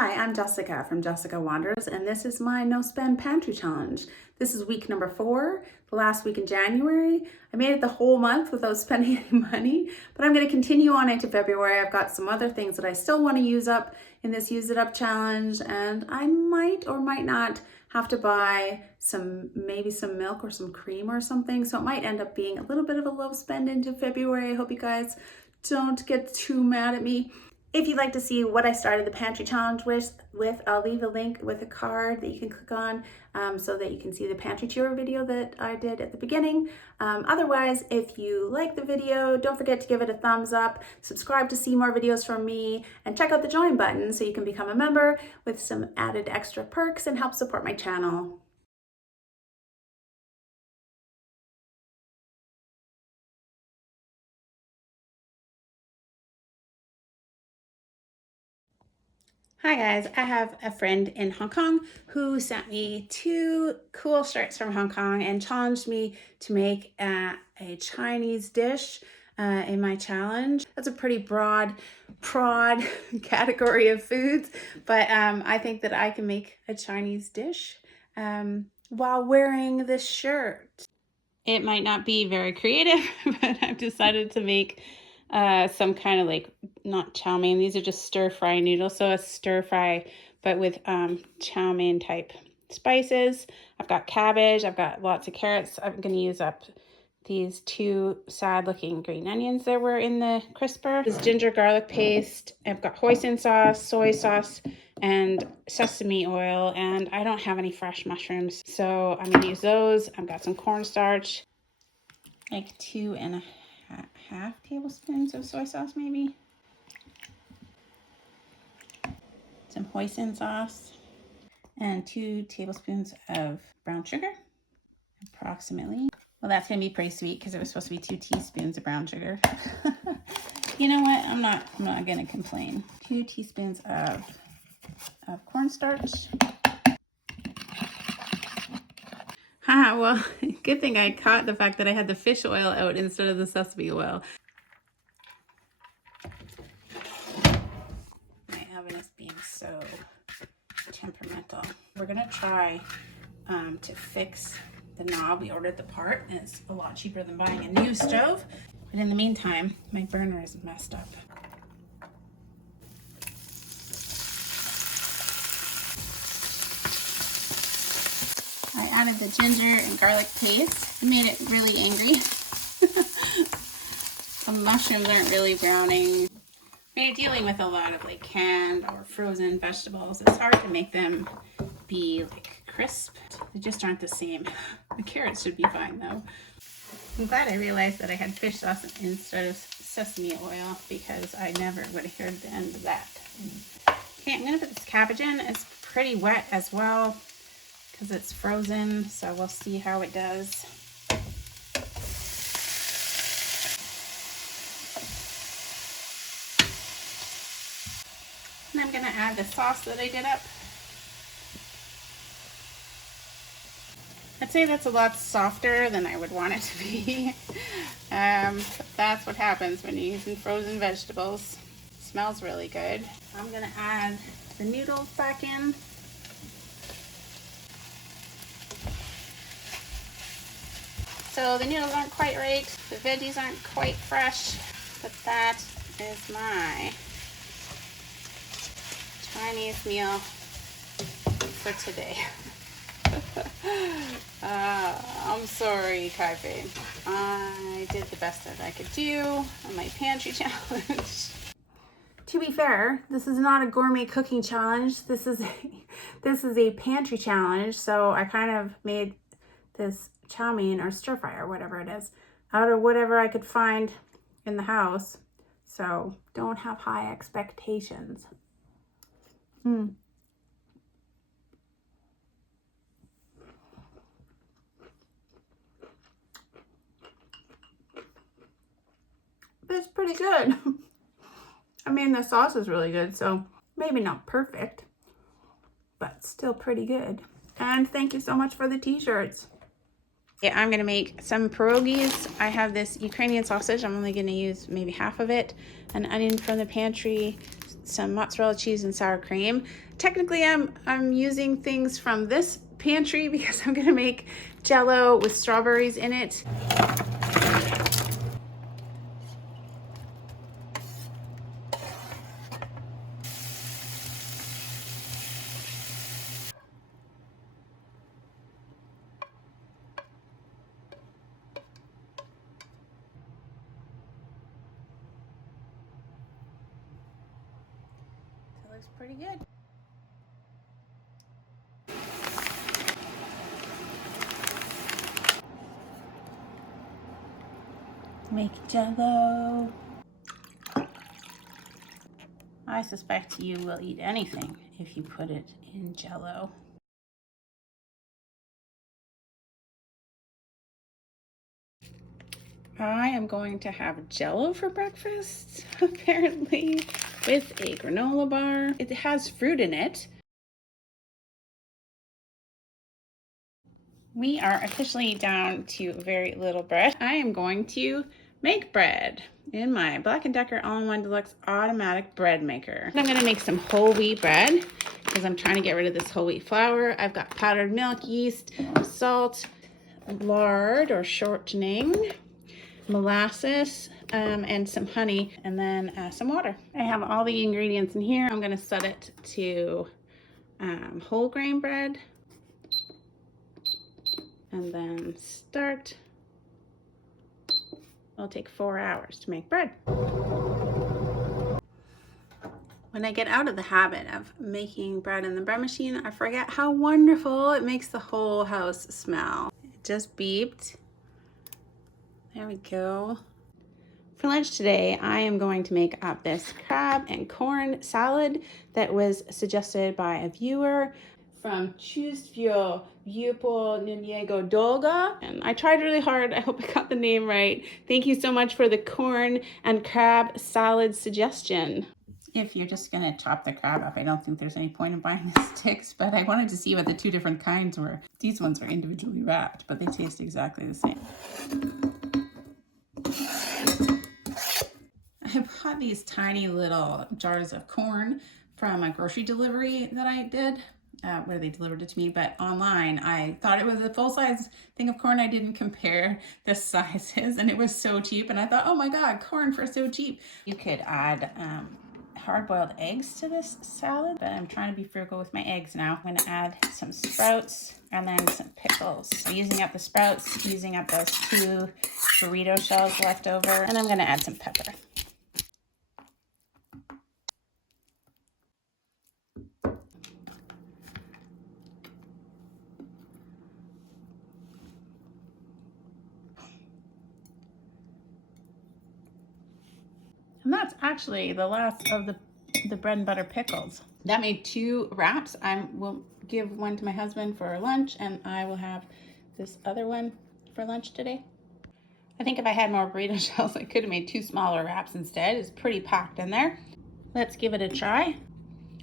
Hi, I'm Jessica from Jessica Wanders, and this is my No Spend Pantry Challenge. This is week number 4, the last week in January. I made it the whole month without spending any money, but I'm going to continue on into February. I've got some other things that I still want to use up in this Use It Up challenge, and I might or might not have to buy maybe some milk or some cream or something, so it might end up being a little bit of a low spend into February. I hope you guys don't get too mad at me. If you'd like to see what I started the pantry challenge with, I'll leave a link with a card that you can click on so that you can see the pantry tour video that I did at the beginning. Otherwise, if you like the video, don't forget to give it a thumbs up, subscribe to see more videos from me, and check out the join button so you can become a member with some added extra perks and help support my channel. Hi guys, I have a friend in Hong Kong who sent me 2 cool shirts from Hong Kong and challenged me to make a Chinese dish in my challenge. That's a pretty broad category of foods, but I think that I can make a Chinese dish while wearing this shirt. It might not be very creative, but I've decided to make some kind of not chow mein. These are just stir-fry noodles, so a stir-fry but with chow mein type spices. I've got cabbage, I've got lots of carrots. I'm going to use up these 2 sad looking green onions that were in the crisper. This ginger garlic paste. I've got hoisin sauce, soy sauce, and sesame oil, and I don't have any fresh mushrooms, so I'm going to use those. I've got some cornstarch, like 2.5 tablespoons of soy sauce maybe. Some hoisin sauce and 2 tablespoons of brown sugar, approximately. Well, that's gonna be pretty sweet because it was supposed to be 2 teaspoons of brown sugar. You know what? I'm not gonna complain. 2 teaspoons of cornstarch. Well, good thing I caught the fact that I had the fish oil out instead of the sesame oil. My oven is being so temperamental. We're gonna try to fix the knob. We ordered the part and it's a lot cheaper than buying a new stove. But in the meantime, my burner is messed up. I added the ginger and garlic paste. It made it really angry. The mushrooms aren't really browning. When you're dealing with a lot of canned or frozen vegetables, it's hard to make them be crisp. They just aren't the same. The carrots should be fine though. I'm glad I realized that I had fish sauce instead of sesame oil because I never would have heard the end of that. Okay, I'm gonna put this cabbage in. It's pretty wet as well because it's frozen, so we'll see how it does. And I'm gonna add the sauce that I did up. I'd say that's a lot softer than I would want it to be. But that's what happens when you're using frozen vegetables. It smells really good. I'm gonna add the noodles back in. So the noodles aren't quite right, the veggies aren't quite fresh, but that is my Chinese meal for today. I'm sorry, Kai-Fei. I did the best that I could do on my pantry challenge. To be fair, this is not a gourmet cooking challenge. This is a pantry challenge. So I kind of made this chow mein or stir fry or whatever it is out of whatever I could find in the house. So don't have high expectations. But it's pretty good. I mean, the sauce is really good, so maybe not perfect, but still pretty good. And thank you so much for the t-shirts. Yeah, I'm gonna make some pierogies. I have this Ukrainian sausage. I'm only gonna use maybe half of it, an onion from the pantry, some mozzarella cheese and sour cream. Technically, I'm using things from this pantry because I'm gonna make Jell-O with strawberries in it. That looks pretty good. Make Jell-O. I suspect you will eat anything if you put it in Jell-O. I am going to have Jell-O for breakfast, apparently, with a granola bar. It has fruit in it. We are officially down to very little bread. I am going to make bread in my Black & Decker All-in-One Deluxe Automatic Bread Maker. I'm gonna make some whole wheat bread because I'm trying to get rid of this whole wheat flour. I've got powdered milk, yeast, salt, lard or shortening, molasses, and some honey, and then some water. I have all the ingredients in here. I'm gonna set it to whole grain bread, and then start. It'll take 4 hours to make bread. When I get out of the habit of making bread in the bread machine, I forget how wonderful it makes the whole house smell. It just beeped. There we go. For lunch today, I am going to make up this crab and corn salad that was suggested by a viewer from Chustvio Yupo Nyego Dolga. And I tried really hard. I hope I got the name right. Thank you so much for the corn and crab salad suggestion. If you're just gonna chop the crab up, I don't think there's any point in buying the sticks, but I wanted to see what the two different kinds were. These ones are individually wrapped, but they taste exactly the same. I bought these tiny little jars of corn from a grocery delivery that I did, where they delivered it to me, but online I thought it was a full-size thing of corn. I didn't compare the sizes, and it was so cheap, and I thought, oh my god, corn for so cheap. You could add hard-boiled eggs to this salad, but I'm trying to be frugal with my eggs now. I'm gonna add some sprouts and then some pickles. So using up the sprouts, using up those 2 burrito shells left over, and I'm gonna add some pepper. And that's actually the last of the bread and butter pickles. That made 2 wraps. I will give one to my husband for lunch, and I will have this other one for lunch today. I think if I had more burrito shells, I could have made 2 smaller wraps instead. It's pretty packed in there. Let's give it a try.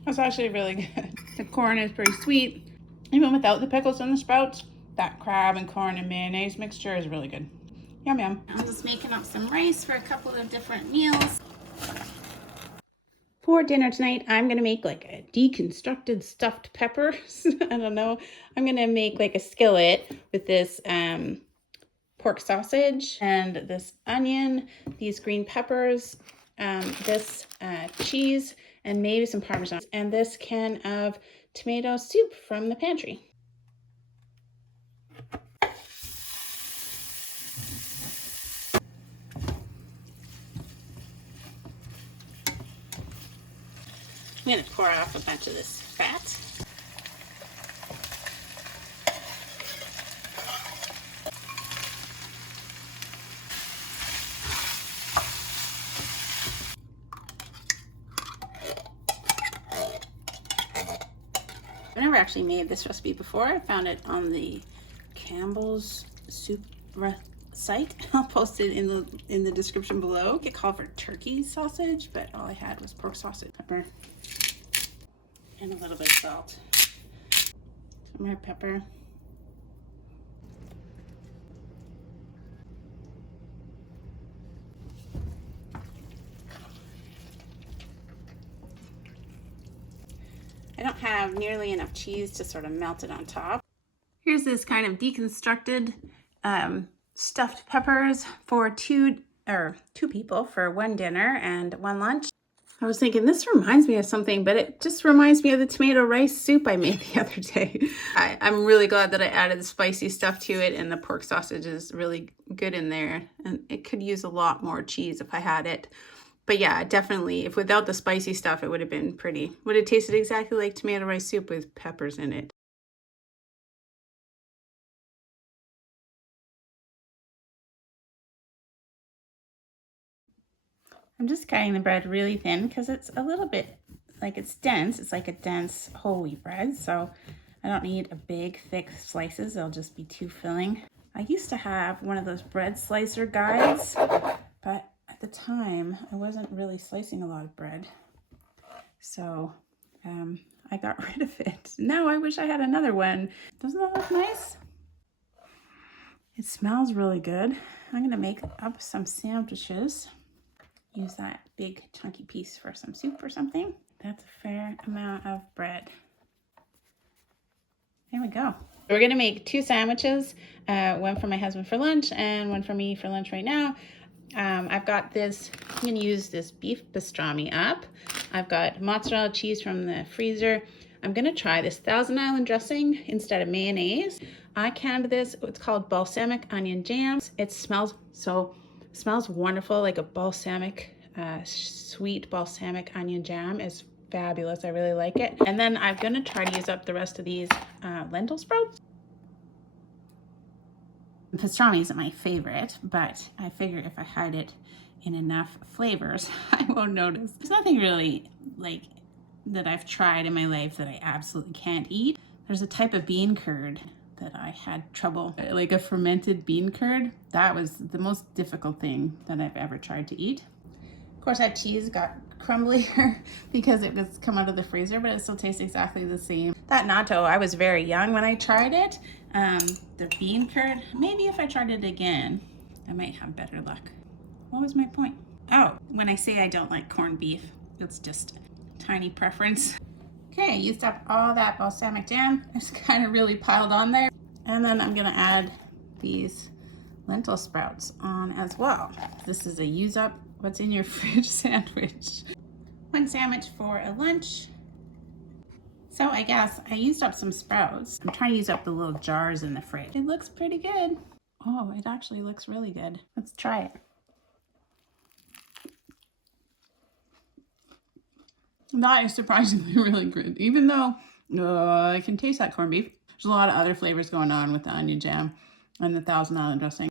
That's actually really good. The corn is pretty sweet. Even without the pickles and the sprouts, that crab and corn and mayonnaise mixture is really good. Yum yum. I'm just making up some rice for a couple of different meals. For dinner tonight, I'm gonna make like a deconstructed stuffed peppers. I don't know. I'm gonna make like a skillet with this pork sausage and this onion, these green peppers, this cheese, and maybe some Parmesan, and this can of tomato soup from the pantry. I'm going to pour off a bunch of this fat. I've never actually made this recipe before. I found it on the Campbell's Soup site. I'll post it in the description below. It called for turkey sausage, but all I had was pork sausage, pepper, and a little bit of salt. Some red pepper. don't have nearly enough cheese to sort of melt it on top. Here's this kind of deconstructed stuffed peppers for two people for one dinner and one lunch. I was thinking this reminds me of something, but it just reminds me of the tomato rice soup I made the other day. I'm really glad that I added the spicy stuff to it, and the pork sausage is really good in there. And it could use a lot more cheese if I had it. But yeah, definitely, if without the spicy stuff, it would have been would have tasted exactly like tomato rice soup with peppers in it. I'm just cutting the bread really thin because it's a little bit, like it's dense. It's like a dense whole wheat bread, so I don't need a big, thick slices. They'll just be too filling. I used to have one of those bread slicer guides, but at the time, I wasn't really slicing a lot of bread. So I got rid of it. Now I wish I had another one. Doesn't that look nice? It smells really good. I'm gonna make up some sandwiches. Use that big chunky piece for some soup or something. That's a fair amount of bread. There we go. We're gonna make 2 sandwiches, one for my husband for lunch and one for me for lunch right now. I've got this, I'm gonna use this beef pastrami up. I've got mozzarella cheese from the freezer. I'm gonna try this Thousand Island dressing instead of mayonnaise. I canned this, it's called balsamic onion jam. It smells wonderful, like a balsamic, sweet balsamic onion jam is fabulous. I really like it. And then I'm gonna try to use up the rest of these lentil sprouts. Pastrami isn't my favorite, but I figure if I hide it in enough flavors, I won't notice. There's nothing really like that I've tried in my life that I absolutely can't eat. There's a type of bean curd that I had trouble, like a fermented bean curd. That was the most difficult thing that I've ever tried to eat. Of course, that cheese got crumblier because it was come out of the freezer, but it still tastes exactly the same. That natto, I was very young when I tried it. The bean curd, maybe if I tried it again, I might have better luck. What was my point? Oh, when I say I don't like corned beef, it's just a tiny preference. Okay, I used up all that balsamic jam. It's kind of really piled on there. And then I'm gonna add these lentil sprouts on as well. This is a use up what's in your fridge sandwich. One sandwich for a lunch. So I guess I used up some sprouts. I'm trying to use up the little jars in the fridge. It looks pretty good. Oh, it actually looks really good. Let's try it. That is surprisingly really good, even though I can taste that corned beef. There's a lot of other flavors going on with the onion jam and the Thousand Island dressing.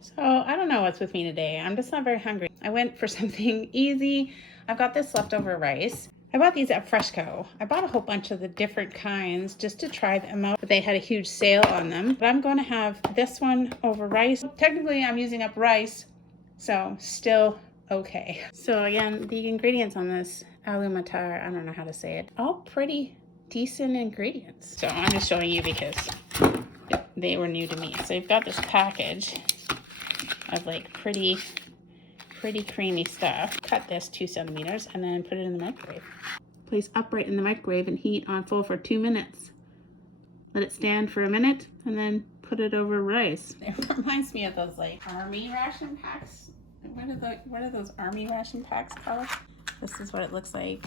So I don't know what's with me today. I'm just not very hungry. I went for something easy. I've got this leftover rice. I bought these at Freshco. I bought a whole bunch of the different kinds just to try them out, but they had a huge sale on them. But I'm going to have this one over rice. Technically, I'm using up rice, so still okay. So again, the ingredients on this aloo matar, I don't know how to say it, all pretty decent ingredients. So I'm just showing you because they were new to me. So you've got this package of like pretty creamy stuff. Cut this 2 centimeters and then put it in the microwave. Place upright in the microwave and heat on full for 2 minutes. Let it stand for a minute and then put it over rice. It reminds me of those like army ration packs. What are those army ration packs called? This is what it looks like.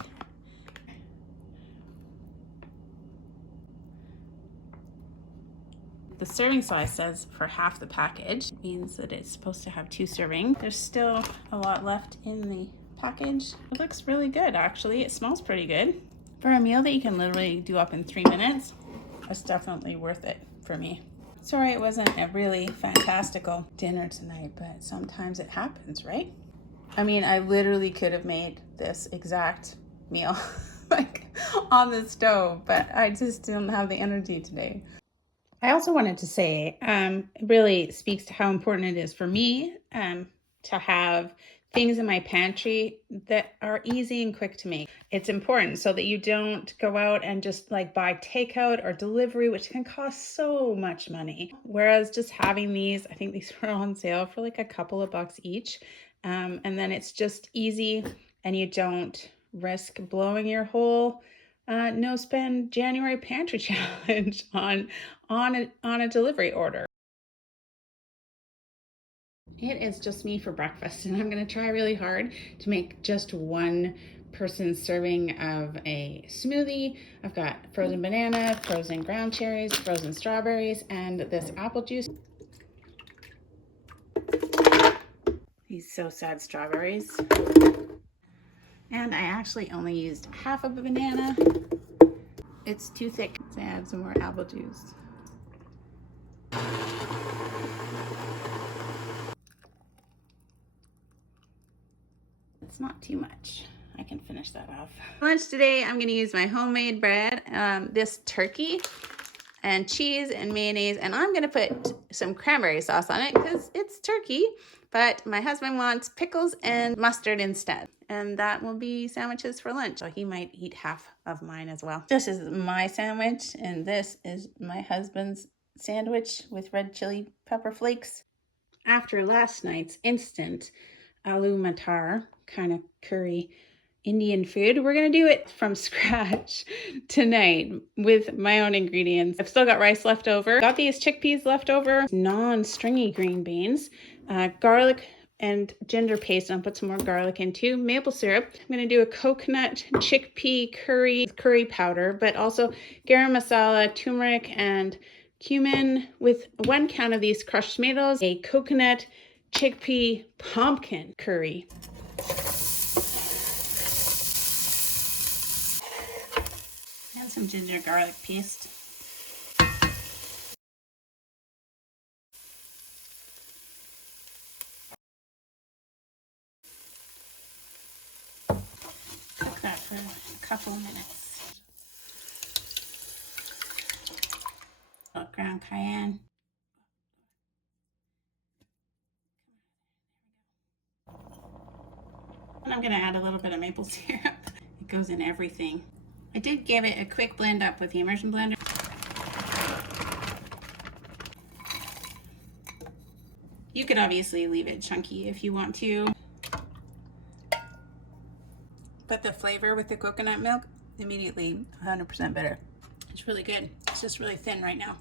The serving size says for half the package. It means that it's supposed to have 2 servings. There's still a lot left in the package. It looks really good, actually. It smells pretty good. For a meal that you can literally do up in 3 minutes, it's definitely worth it for me. Sorry it wasn't a really fantastical dinner tonight, but sometimes it happens, right? I mean, I literally could have made this exact meal like on the stove, but I just didn't have the energy today. I also wanted to say, it really speaks to how important it is for me to have things in my pantry that are easy and quick to make. It's important so that you don't go out and just like buy takeout or delivery, which can cost so much money. Whereas just having these, I think these were on sale for like a couple of bucks each. And then it's just easy and you don't risk blowing your whole No Spend January Pantry Challenge on a delivery order. It is just me for breakfast, and I'm going to try really hard to make just one person serving of a smoothie. I've got frozen banana, frozen ground cherries, frozen strawberries, and this apple juice. These so sad strawberries. And I actually only used half of a banana. It's too thick. So I add some more apple juice. It's not too much. I can finish that off. Lunch today, I'm gonna use my homemade bread, this turkey and cheese and mayonnaise, and I'm gonna put some cranberry sauce on it because it's turkey, but my husband wants pickles and mustard instead. And that will be sandwiches for lunch. So he might eat half of mine as well. This is my sandwich, and this is my husband's sandwich with red chili pepper flakes. After last night's instant aloo matar kind of curry Indian food, we're gonna do it from scratch tonight with my own ingredients. I've still got rice left over. Got these chickpeas left over, non-stringy green beans, garlic and ginger paste. I'll put some more garlic in too. Maple syrup. I'm gonna do a coconut chickpea curry with curry powder, but also garam masala, turmeric, and cumin with 1 count of these crushed tomatoes, a coconut chickpea pumpkin curry. And some ginger garlic paste. Cook that for a couple of minutes. Ground cayenne. And I'm gonna add a little bit of maple syrup. It goes in everything. I did give it a quick blend up with the immersion blender. You could obviously leave it chunky if you want to, but the flavor with the coconut milk, immediately 100% better. It's really good. It's just really thin right now.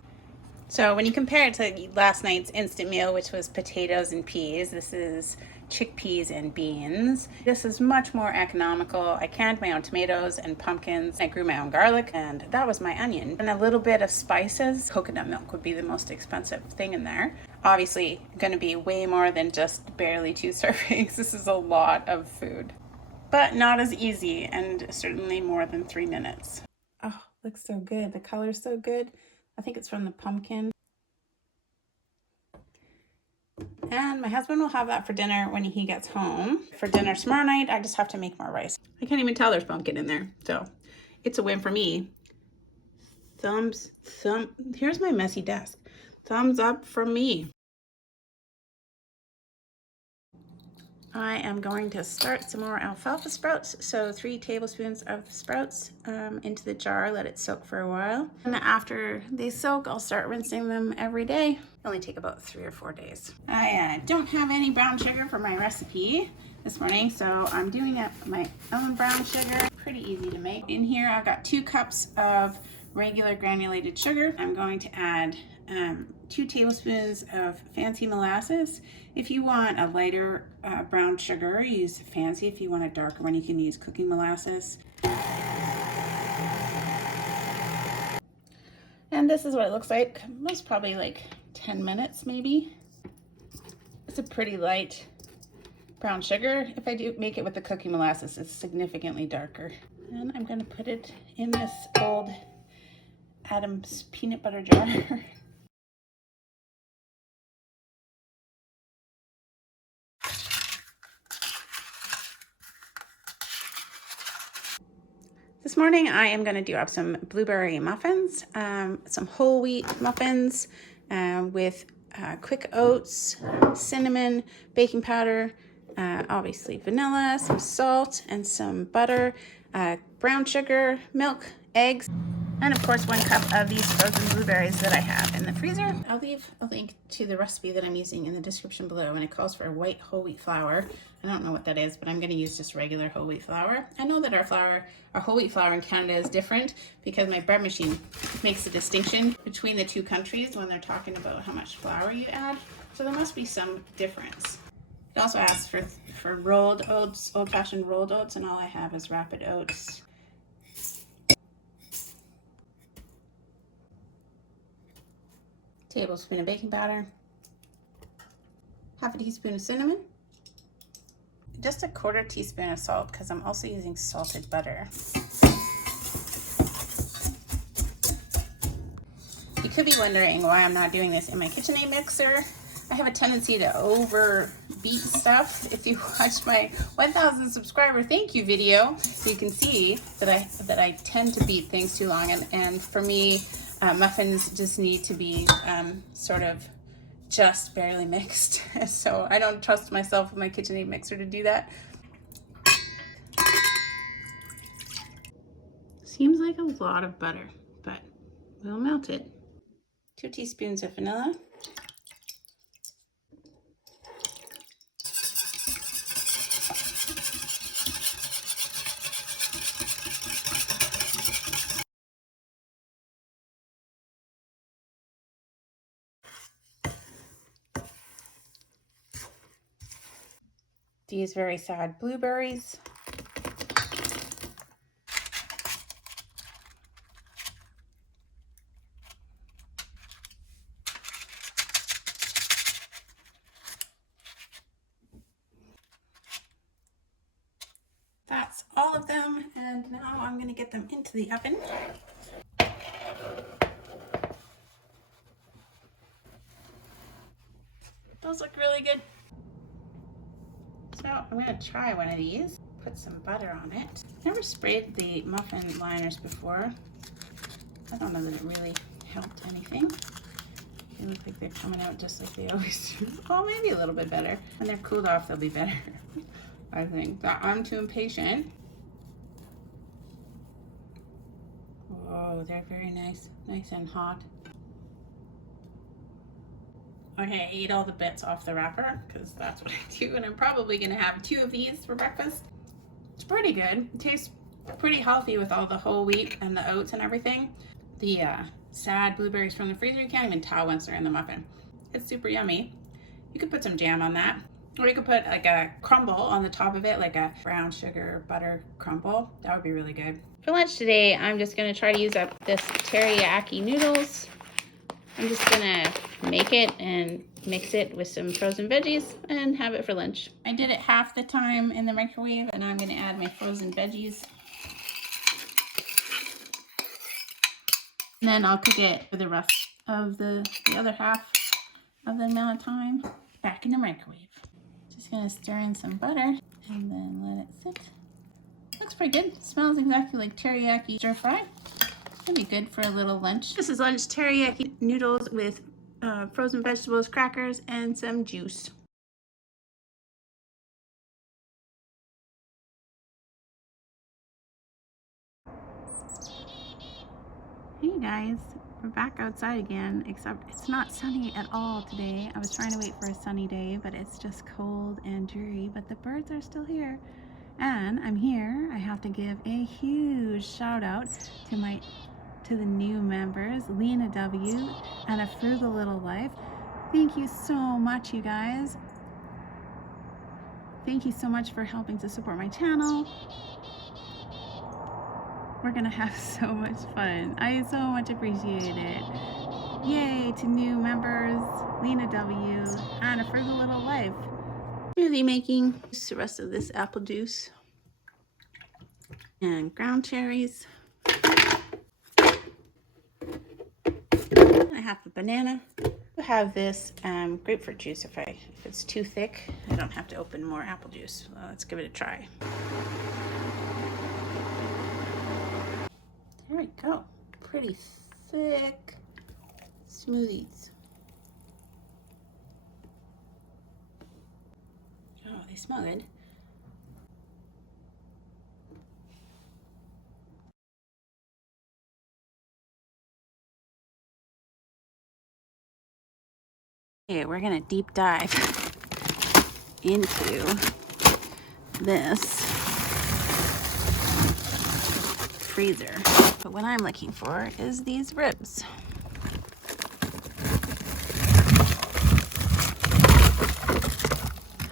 So when you compare it to last night's instant meal, which was potatoes and peas, this is chickpeas and beans. This is much more economical. I canned my own tomatoes and pumpkins. I grew my own garlic, and that was my onion. And a little bit of spices. Coconut milk would be the most expensive thing in there. Obviously going to be way more than just barely 2 servings. This is a lot of food, but not as easy, and certainly more than 3 minutes. Oh, looks so good. The color's so good. I think it's from the pumpkin. And my husband will have that for dinner when he gets home. For dinner tomorrow night, I just have to make more rice. I can't even tell there's pumpkin in there, so it's a win for me. Here's my messy desk. Thumbs up from me. I am going to start some more alfalfa sprouts. So 3 tablespoons of sprouts into the jar, let it soak for a while. And after they soak, I'll start rinsing them every day. Only take about 3 or 4 days. I don't have any brown sugar for my recipe this morning, so I'm doing up my own brown sugar. Pretty easy to make. In here, I've got 2 cups of regular granulated sugar. I'm going to add 2 tablespoons of fancy molasses. If you want a lighter brown sugar, use fancy. If you want a darker one, you can use cooking molasses. And this is what it looks like. Most probably like 10 minutes maybe. It's a pretty light brown sugar. If I do make it with the cooking molasses, it's significantly darker. And I'm going to put it in this old Adam's peanut butter jar. This morning I am going to do up some blueberry muffins, some whole wheat muffins with quick oats, cinnamon, baking powder, obviously vanilla, some salt, and some butter, brown sugar, milk, eggs. And of course 1 cup of these frozen blueberries that I have in the freezer. I'll leave a link to the recipe that I'm using in the description below, and it calls for white whole wheat flour. I don't know what that is, but I'm gonna use just regular whole wheat flour. I know that our whole wheat flour in Canada is different because my bread machine makes a distinction between the 2 countries when they're talking about how much flour you add. So there must be some difference. It also asks for rolled oats, old-fashioned rolled oats, and all I have is rapid oats. Tablespoon of baking powder, half a teaspoon of cinnamon, just a 1/4 teaspoon of salt because I'm also using salted butter. You could be wondering why I'm not doing this in my KitchenAid mixer. I have a tendency to over beat stuff. If you watched my 1,000 subscriber thank you video, you can see that I tend to beat things too long, and for me, muffins just need to be sort of just barely mixed. So I don't trust myself with my KitchenAid mixer to do that. Seems like a lot of butter, but we'll melt it. 2 teaspoons of vanilla. These very sad blueberries. That's all of them, and now I'm going to get them into the oven. Those look really good. So I'm going to try one of these, put some butter on it. Never sprayed the muffin liners before. I don't know that it really helped anything. They look like they're coming out just like they always do. Oh, maybe a little bit better. When they're cooled off, they'll be better. I think that I'm too impatient. Oh, they're very nice and hot. Okay, I ate all the bits off the wrapper because that's what I do, and I'm probably gonna have 2 of these for breakfast. It's pretty good. It tastes pretty healthy with all the whole wheat and the oats and everything. The sad blueberries from the freezer, you can't even tell once they're in the muffin. It's super yummy. You could put some jam on that, or you could put like a crumble on the top of it, like a brown sugar butter crumble. That would be really good. For lunch today, I'm just gonna try to use up this teriyaki noodles. I'm just gonna make it and mix it with some frozen veggies and have it for lunch. I did it half the time in the microwave, and now I'm gonna add my frozen veggies. And then I'll cook it for the rest of the other half of the amount of time back in the microwave. Just gonna stir in some butter and then let it sit. Looks pretty good. Smells exactly like teriyaki stir fry. That'd be good for a little lunch. This is lunch: teriyaki noodles with frozen vegetables, crackers, and some juice. Hey guys, we're back outside again, except it's not sunny at all today. I was trying to wait for a sunny day, but it's just cold and dreary, but the birds are still here. And I'm here. I have to give a huge shout out to the new members, Lena W. and A Frugal Little Life. Thank you so much, you guys. Thank you so much for helping to support my channel. We're gonna have so much fun. I so much appreciate it. Yay to new members, Lena W. and A Frugal Little Life. Smoothie making. Just the rest of this apple juice and ground cherries. I have a banana. I have this grapefruit juice. If it's too thick, I don't have to open more apple juice. Well, let's give it a try. There we go. Pretty thick smoothies. Oh, they smell good. Okay, we're gonna deep dive into this freezer. But what I'm looking for is these ribs.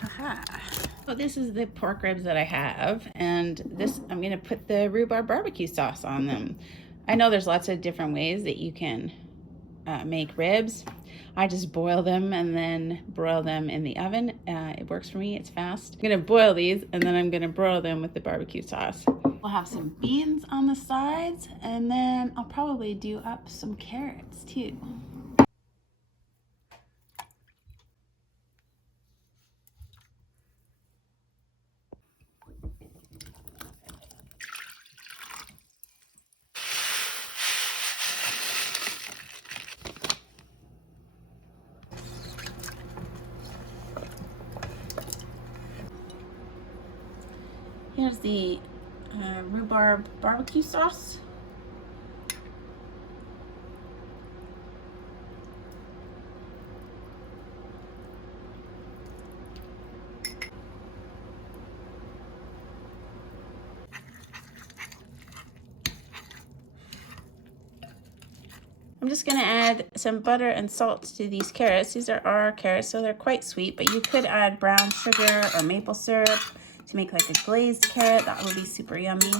Aha. So this is the pork ribs that I have, and this I'm gonna put the rhubarb barbecue sauce on them. I know there's lots of different ways that you can make ribs. I just boil them and then broil them in the oven. It works for me, it's fast. I'm gonna boil these and then I'm gonna broil them with the barbecue sauce. We'll have some beans on the sides, and then I'll probably do up some carrots too. Here's the rhubarb barbecue sauce. I'm just gonna add some butter and salt to these carrots. These are our carrots, so they're quite sweet, but you could add brown sugar or maple syrup to make like a glazed carrot. That would be super yummy.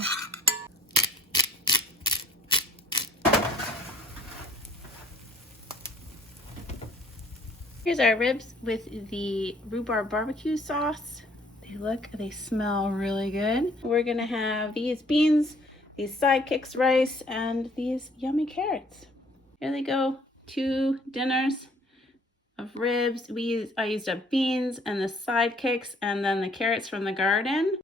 Here's our ribs with the rhubarb barbecue sauce. They smell really good. We're gonna have these beans, these sidekicks rice, and these yummy carrots. Here they go, 2 dinners of ribs. I used up beans and the sidekicks and then the carrots from the garden.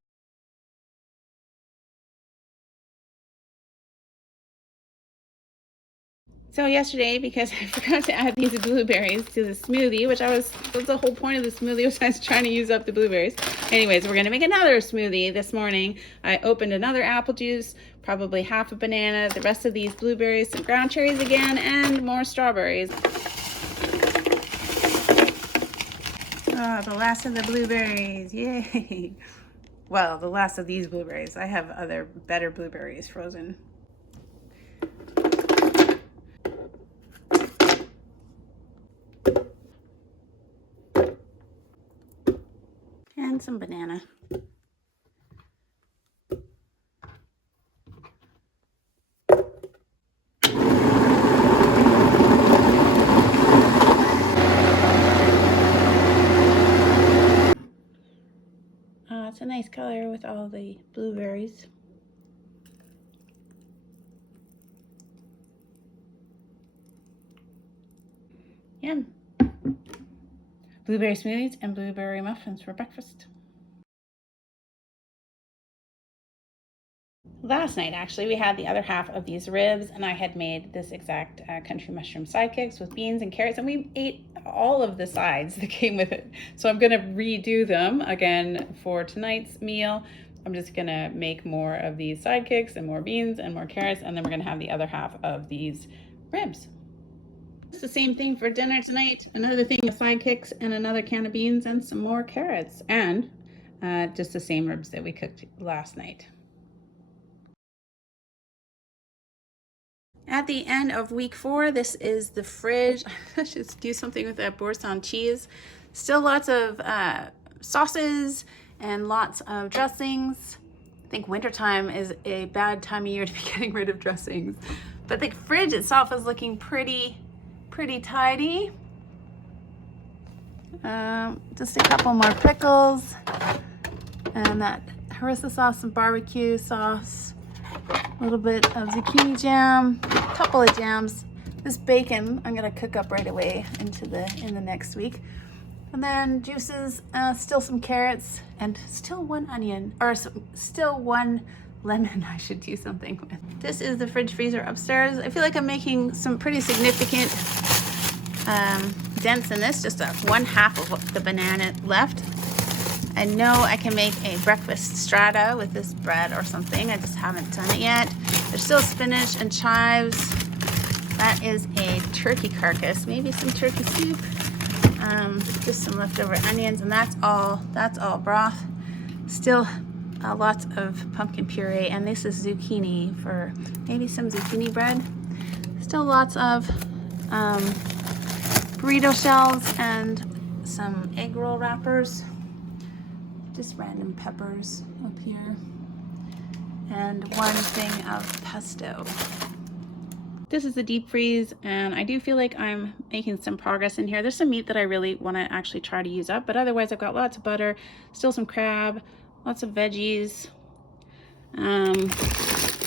So yesterday, because I forgot to add these blueberries to the smoothie, that's the whole point of the smoothie, was I was trying to use up the blueberries. Anyways, we're gonna make another smoothie this morning. I opened another apple juice, probably half a banana, the rest of these blueberries, some ground cherries again, and more strawberries. Oh, the last of the blueberries, yay. Well, the last of these blueberries. I have other better blueberries frozen. And some banana. It's a nice color with all the blueberries. Yum. Blueberry smoothies and blueberry muffins for breakfast. Last night, actually, we had the other half of these ribs, and I had made this exact country mushroom sidekicks with beans and carrots, and we ate all of the sides that came with it. So I'm gonna redo them again for tonight's meal. I'm just gonna make more of these sidekicks and more beans and more carrots, and then we're gonna have the other half of these ribs. It's the same thing for dinner tonight. Another thing of sidekicks and another can of beans and some more carrots, and just the same ribs that we cooked last night. At the end of week 4, this is the fridge. Let's just do something with that Boursin cheese. Still lots of sauces and lots of dressings. I think wintertime is a bad time of year to be getting rid of dressings. But the fridge itself is looking pretty tidy. Just a couple more pickles and that harissa sauce and barbecue sauce. A little bit of zucchini jam, a couple of jams. This bacon I'm gonna cook up right away in the next week. And then juices, still some carrots, and still one onion, or still one lemon I should do something with. This is the fridge freezer upstairs. I feel like I'm making some pretty significant dents in this, just 1/2 of the banana left. I know I can make a breakfast strata with this bread or something. I just haven't done it yet. There's still spinach and chives. That is a turkey carcass, maybe some turkey soup. Just some leftover onions, and that's all broth. Still lots of pumpkin puree, and this is zucchini for maybe some zucchini bread. Still lots of burrito shells and some egg roll wrappers. Just random peppers up here. And one thing of pesto. This is the deep freeze, and I do feel like I'm making some progress in here. There's some meat that I really want to actually try to use up, but otherwise I've got lots of butter, still some crab, lots of veggies,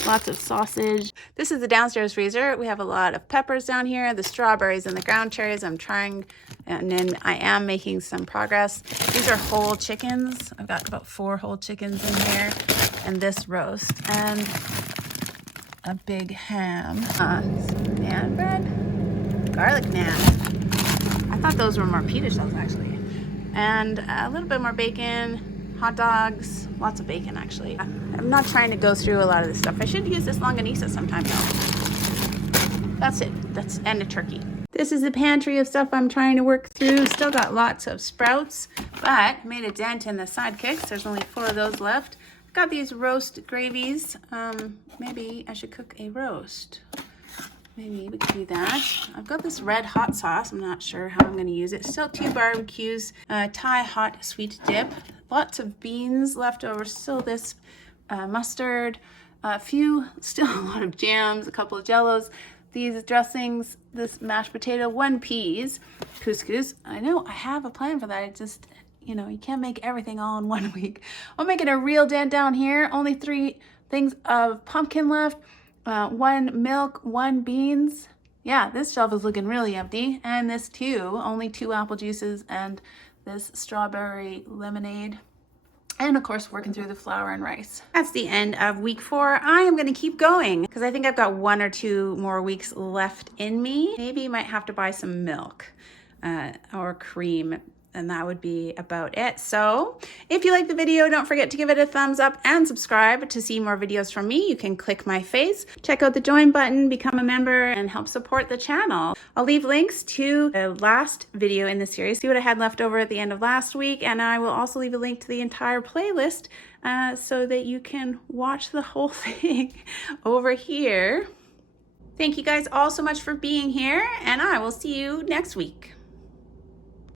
lots of sausage. This is the downstairs freezer. We have a lot of peppers down here, the strawberries and the ground cherries. I'm trying, and then I am making some progress. These are whole chickens. I've got about 4 whole chickens in here, and this roast, and a big ham, some naan bread, garlic naan. I thought those were more pita shells actually. And a little bit more bacon, hot dogs, lots of bacon actually. I'm not trying to go through a lot of this stuff. I should use this longanisa sometime though. That's it, and a turkey. This is the pantry of stuff I'm trying to work through. Still got lots of sprouts, but made a dent in the sidekicks. There's only 4 of those left. Got these roast gravies. Maybe I should cook a roast. Maybe we could do that. I've got this red hot sauce. I'm not sure how I'm going to use it. Still 2 barbecues, Thai hot sweet dip. Lots of beans left over. Still this mustard. Still a lot of jams, a couple of jellos. These dressings, this mashed potato, 1 peas, couscous. I know I have a plan for that. It just, you know, you can't make everything all in 1 week. I'm making a real dent down here. Only 3 things of pumpkin left. 1 milk, 1 beans. Yeah, this shelf is looking really empty. And this too, only 2 apple juices and this strawberry lemonade. And of course, working through the flour and rice. That's the end of week 4. I am gonna keep going because I think I've got 1 or 2 more weeks left in me. Maybe might have to buy some milk or cream, and that would be about it. So if you like the video, don't forget to give it a thumbs up and subscribe to see more videos from me. You can click my face, check out the join button, become a member, and help support the channel. I'll leave links to the last video in the series, see what I had left over at the end of last week, and I will also leave a link to the entire playlist so that you can watch the whole thing over here. Thank you guys all so much for being here, and I will see you next week.